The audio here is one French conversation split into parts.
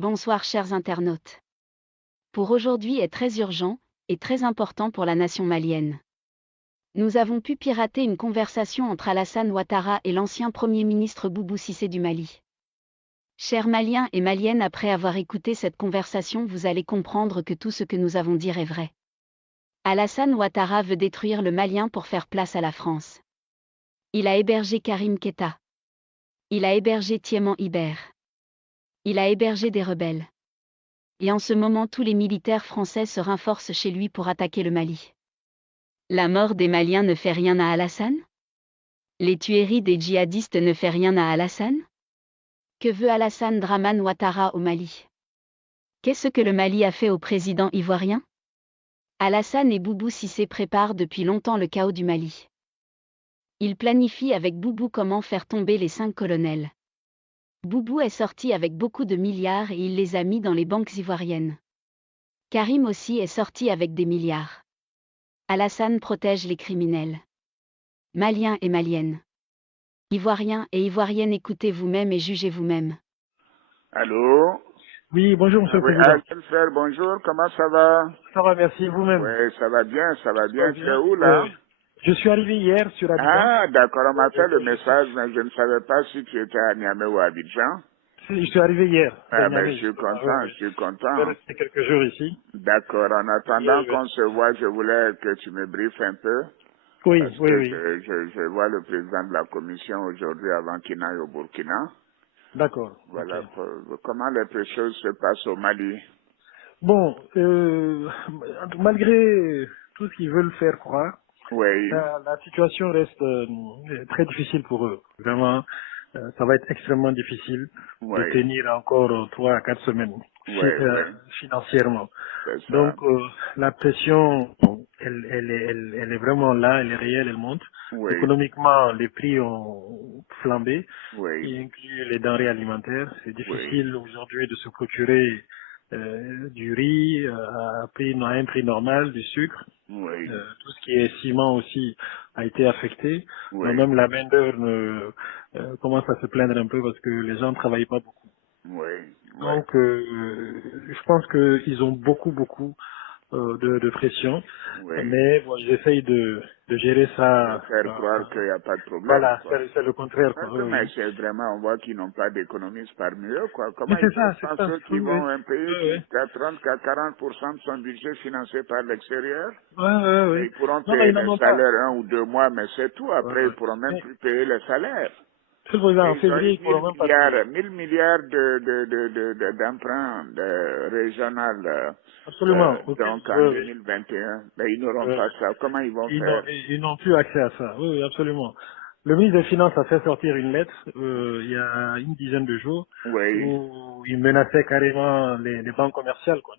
Bonsoir chers internautes. Pour aujourd'hui est très urgent, et très important pour la nation malienne. Nous avons pu pirater une conversation entre Alassane Ouattara et l'ancien Premier ministre Boubou Cissé du Mali. Chers Maliens et Maliennes, après avoir écouté cette conversation, vous allez comprendre que tout ce que nous avons dit est vrai. Alassane Ouattara veut détruire le Malien pour faire place à la France. Il a hébergé Karim Keita. Il a hébergé Thiéman Ibert. Il a hébergé des rebelles. Et en ce moment tous les militaires français se renforcent chez lui pour attaquer le Mali. La mort des Maliens ne fait rien à Alassane? Les tueries des djihadistes ne fait rien à Alassane? Que veut Alassane Dramane Ouattara au Mali? Qu'est-ce que le Mali a fait au président ivoirien? Alassane et Boubou Cissé préparent depuis longtemps le chaos du Mali. Ils planifient avec Boubou comment faire tomber les 5 colonels. Boubou est sorti avec beaucoup de milliards et il les a mis dans les banques ivoiriennes. Karim aussi est sorti avec des milliards. Alassane protège les criminels. Maliens et Maliennes. Ivoiriens et Ivoiriennes, écoutez vous-même et jugez vous-même. Allô? Oui, bonjour Monsieur le Oui, Président. frère, bonjour, comment ça va? Ça va, merci, vous-même. Oui, ça va bien, ça va Ça va bien. Tu es bien? où Oui, là? oui. Je suis arrivé hier sur Abidjan. Ah, d'accord, on m'a fait le Je suis, message, mais je ne savais pas si tu étais à Niamey ou à Abidjan. je suis arrivé hier, de Ah, ben, je Niamey, suis justement. Oui, content, oui. je suis Je vais content. rester quelques jours ici. D'accord, en attendant Oui, oui. qu'on se voit, je voulais que tu me briefes un peu, Oui, parce oui, que oui. je vois le président de la commission aujourd'hui avant qu'il n'aille au Burkina. D'accord, ok. Voilà, comment les choses se passent au Mali. Bon, malgré tout ce qu'ils veulent faire croire, Oui, la situation reste très difficile pour eux. Vraiment, ça va être extrêmement difficile de oui, tenir encore 3 à 4 semaines oui, oui, financièrement. c'est ça. Donc la pression, elle est vraiment là, elle est réelle, elle monte. Oui, Économiquement, les prix ont flambé, oui, y inclut les denrées alimentaires. C'est oui, difficile aujourd'hui de se procurer du riz à un prix normal, du sucre. oui, Tout ce qui est ciment aussi a été affecté. Donc oui, même la main d'œuvre commence à se plaindre un peu parce que les gens ne travaillent pas beaucoup. oui, oui, Donc je pense qu'ils ont beaucoup de pression, oui. mais bon, ils essayent de gérer De ça. faire croire qu'il n'y a pas de problème, Voilà, quoi. c'est le contraire, quoi. Oui, Mais oui. c'est vraiment, on voit qu'ils n'ont pas d'économistes parmi eux, quoi. Mais Comment ils peuvent c'est ça. penser Oui, qu'ils oui. vont un pays Oui, qui oui. est à 30 à 40% de son budget financé par l'extérieur? Ouais, ouais, Mais ouais. ils pourront Non, mais payer ils n'en les ont pas. salaires 1 ou 2 mois, mais c'est tout. Ouais, Après, ils ouais. pourront même Mais, plus payer les salaires. Monsieur le Président, Et en ils ont février, eu ils ne 1000 pourront même pas payer. milliards, 1000 milliards d'emprunts régional, Absolument. Auquel, donc en oui, oui. 2021. Mais ils n'auront Oui, pas oui. ça. Comment ils vont Ils faire? n'ont plus accès à ça. Oui, oui, absolument. Le ministre des Finances a fait sortir une lettre il y a une dizaine de jours Oui, où il menaçait carrément les banques commerciales quoi,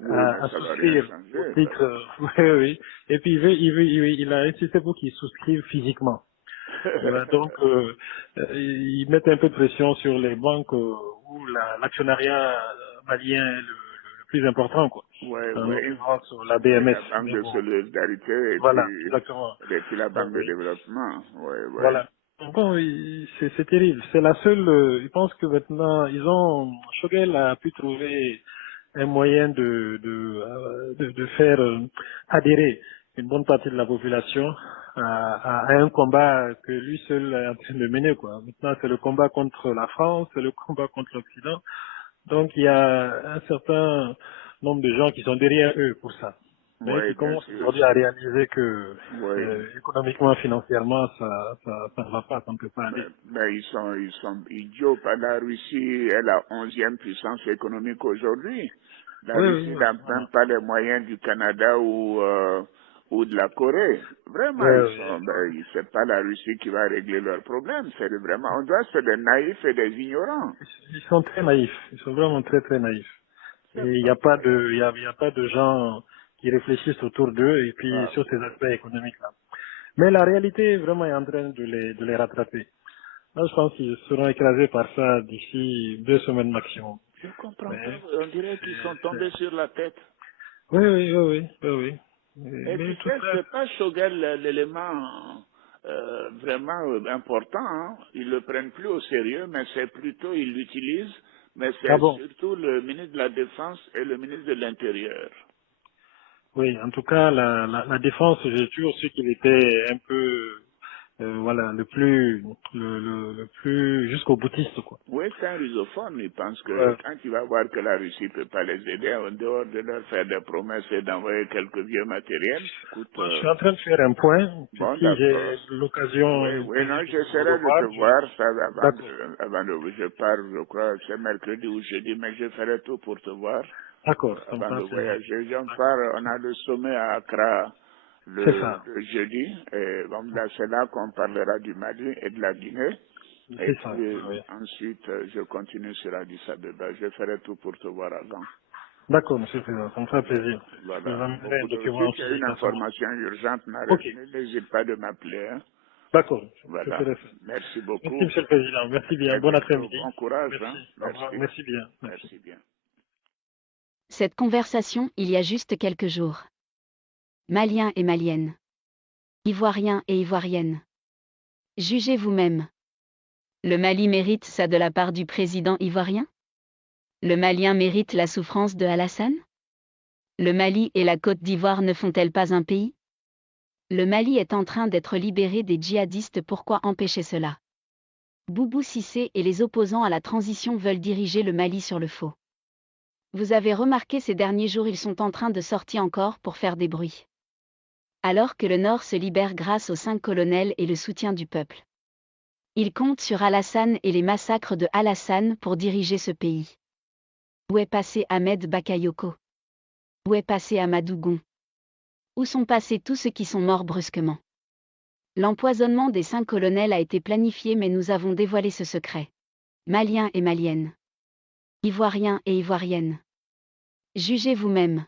oui, mais à ça va rien souscrire au changer. Ça titre. va... Oui, oui. Et puis il a insisté pour qu'ils souscrivent physiquement. Donc ils mettent un peu de pression sur les banques où l'actionnariat malien est le plus important quoi. Oui, En oui. l'occurrence la Oui, BMS. la Banque Mais de bon, solidarité voilà, exactement. et puis la Oui, Banque de oui. développement. Oui, oui. Voilà. Bon, c'est terrible. C'est la seule. Je pense que maintenant, Choguel a pu trouver un moyen de faire adhérer une bonne partie de la population à un combat que lui seul est en train de mener, quoi. Maintenant, c'est le combat contre la France, c'est le combat contre l'Occident. Donc, il y a un certain nombre de gens qui sont derrière eux pour ça, mais Oui, qui bien commencent sûr. aujourd'hui à réaliser que Oui. économiquement, financièrement, ça ne va pas, ça ne peut pas aller. Mais ils sont idiots. La Russie est la 11e puissance économique aujourd'hui. La Oui, Russie oui, oui, n'a même voilà. pas les moyens du Canada ou de la Corée. Vraiment, Oui, oui. c'est pas la Russie qui va régler leurs problèmes. C'est vraiment, on doit être des naïfs et des ignorants. Ils sont très naïfs. Ils sont vraiment très naïfs. Et C'est pas vrai. il y a pas de gens qui réfléchissent autour d'eux et puis Ah, sur ces aspects économiques là. Mais la réalité vraiment est en train de les rattraper. Là, je pense qu'ils seront écrasés par ça d'ici 2 semaines maximum. je comprends pas. Mais On dirait qu'ils sont tombés sur la tête. oui. Et Mais tu tout sais, ça, c'est pas Shogel l'élément vraiment important. Hein. Ils le prennent plus au sérieux, mais c'est plutôt ils l'utilisent Mais c'est Ah bon? surtout le ministre de la Défense et le ministre de l'Intérieur. Oui, en tout cas, la défense, j'ai toujours su qu'il était un peu, voilà, le plus jusqu'au boutiste, quoi. Oui, c'est un rusophone. Il pense que Ouais. quand il va voir que la Russie ne peut pas les aider, en dehors de leur faire des promesses et d'envoyer quelques vieux matériels, écoute, Moi, je suis en train de faire un point. Puis bon, si d'accord. j'ai l'occasion Oui, oui, non, paisible de vous j'essaierai de te revoir, voir ça d'accord. avant de, je pars, je crois, c'est mercredi ou jeudi, mais je ferai tout pour te voir D'accord, ça me avant de fera plaisir. voyager. J'en D'accord. pars, on a le sommet à Accra C'est ça. le jeudi, et bon, là, c'est là qu'on parlera du Mali et de la Guinée. Et C'est ça. puis, Oui. ensuite, je continue sur Addis Abeba. Je ferai tout pour te voir avant. D'accord, monsieur le Président, ça me fera plaisir. Je vous Voilà. enverrai un Beaucoup de, document si tu as une aussi à ce moment. information urgente, Ok, n'hésite pas de m'appeler, hein. d'accord, je Voilà. ferai ça. Merci Merci, beaucoup. monsieur le Président. Merci À bien. très Bon bientôt. après-midi. Bon courage, Merci. hein. Au revoir. Merci. Merci bien. Merci. Merci bien. Cette conversation, il y a juste quelques jours. Maliens et Maliennes. Ivoiriens et Ivoiriennes. Jugez vous-même. Le Mali mérite ça de la part du président ivoirien? Le Malien mérite la souffrance de Alassane? Le Mali et la Côte d'Ivoire ne font-elles pas un pays? Le Mali est en train d'être libéré des djihadistes, pourquoi empêcher cela? Boubou Cissé et les opposants à la transition veulent diriger le Mali sur le faux. Vous avez remarqué ces derniers jours, ils sont en train de sortir encore pour faire des bruits. Alors que le Nord se libère grâce aux 5 colonels et le soutien du peuple. Ils comptent sur Alassane et les massacres de Alassane pour diriger ce pays. Où est passé Ahmed Bakayoko? Où est passé Amadou Gon? Où sont passés tous ceux qui sont morts brusquement? L'empoisonnement des 5 colonels a été planifié, mais nous avons dévoilé ce secret. Maliens et Maliennes. Ivoiriens et Ivoiriennes. Jugez vous-même.